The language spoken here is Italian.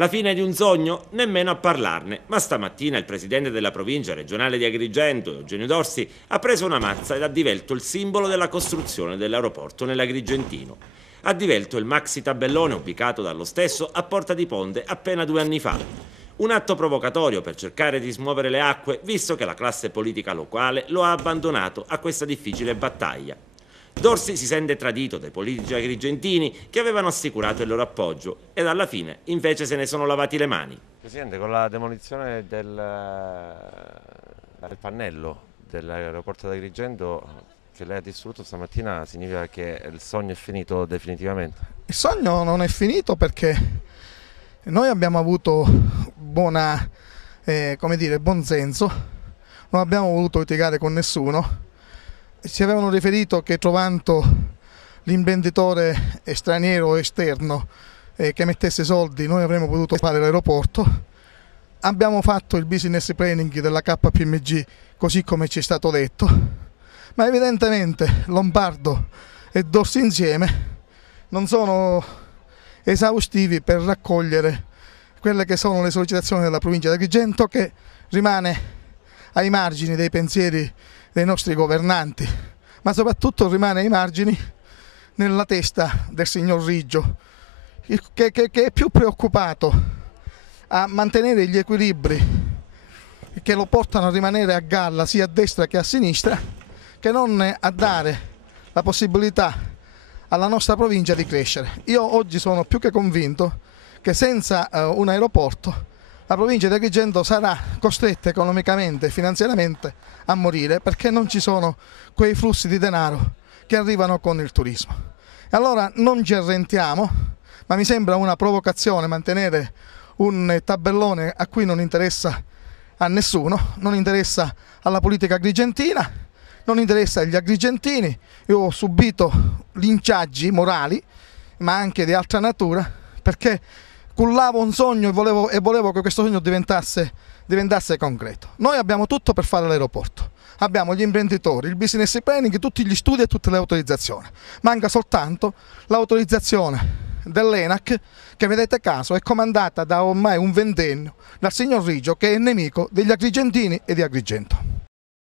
La fine di un sogno? Nemmeno a parlarne, ma stamattina il presidente della provincia regionale di Agrigento, Eugenio Dorsi, ha preso una mazza ed ha divelto il simbolo della costruzione dell'aeroporto nell'Agrigentino. Ha divelto il maxi tabellone ubicato dallo stesso a Porta di Ponte appena 2 anni fa. Un atto provocatorio per cercare di smuovere le acque, visto che la classe politica locale lo ha abbandonato a questa difficile battaglia. Dorsi si sente tradito dai politici agrigentini che avevano assicurato il loro appoggio ed alla fine invece se ne sono lavati le mani. Presidente, con la demolizione del pannello dell'aeroporto di Agrigento che lei ha distrutto stamattina significa che il sogno è finito definitivamente? Il sogno non è finito perché noi abbiamo avuto buon senso, non abbiamo voluto litigare con nessuno. Ci avevano riferito che trovando l'imprenditore straniero o esterno che mettesse soldi noi avremmo potuto fare l'aeroporto. Abbiamo fatto il business planning della KPMG così come ci è stato detto, ma evidentemente Lombardo e Dorsi insieme non sono esaustivi per raccogliere quelle che sono le sollecitazioni della provincia di Agrigento, che rimane ai margini dei pensieri dei nostri governanti, ma soprattutto rimane ai margini nella testa del signor Riggio, che è più preoccupato a mantenere gli equilibri che lo portano a rimanere a galla sia a destra che a sinistra, che non a dare la possibilità alla nostra provincia di crescere. Io oggi sono più che convinto che senza un aeroporto la provincia di Agrigento sarà costretta economicamente e finanziariamente a morire, perché non ci sono quei flussi di denaro che arrivano con il turismo. E allora non ci arrentiamo, ma mi sembra una provocazione mantenere un tabellone a cui non interessa a nessuno, non interessa alla politica agrigentina, non interessa agli agrigentini. Io ho subito linciaggi morali, ma anche di altra natura, perché cullavo un sogno e volevo che questo sogno diventasse concreto. Noi abbiamo tutto per fare l'aeroporto, abbiamo gli imprenditori, il business planning, tutti gli studi e tutte le autorizzazioni. Manca soltanto l'autorizzazione dell'ENAC, che vedete caso è comandata da ormai un ventennio dal signor Riggio, che è nemico degli agrigentini e di Agrigento.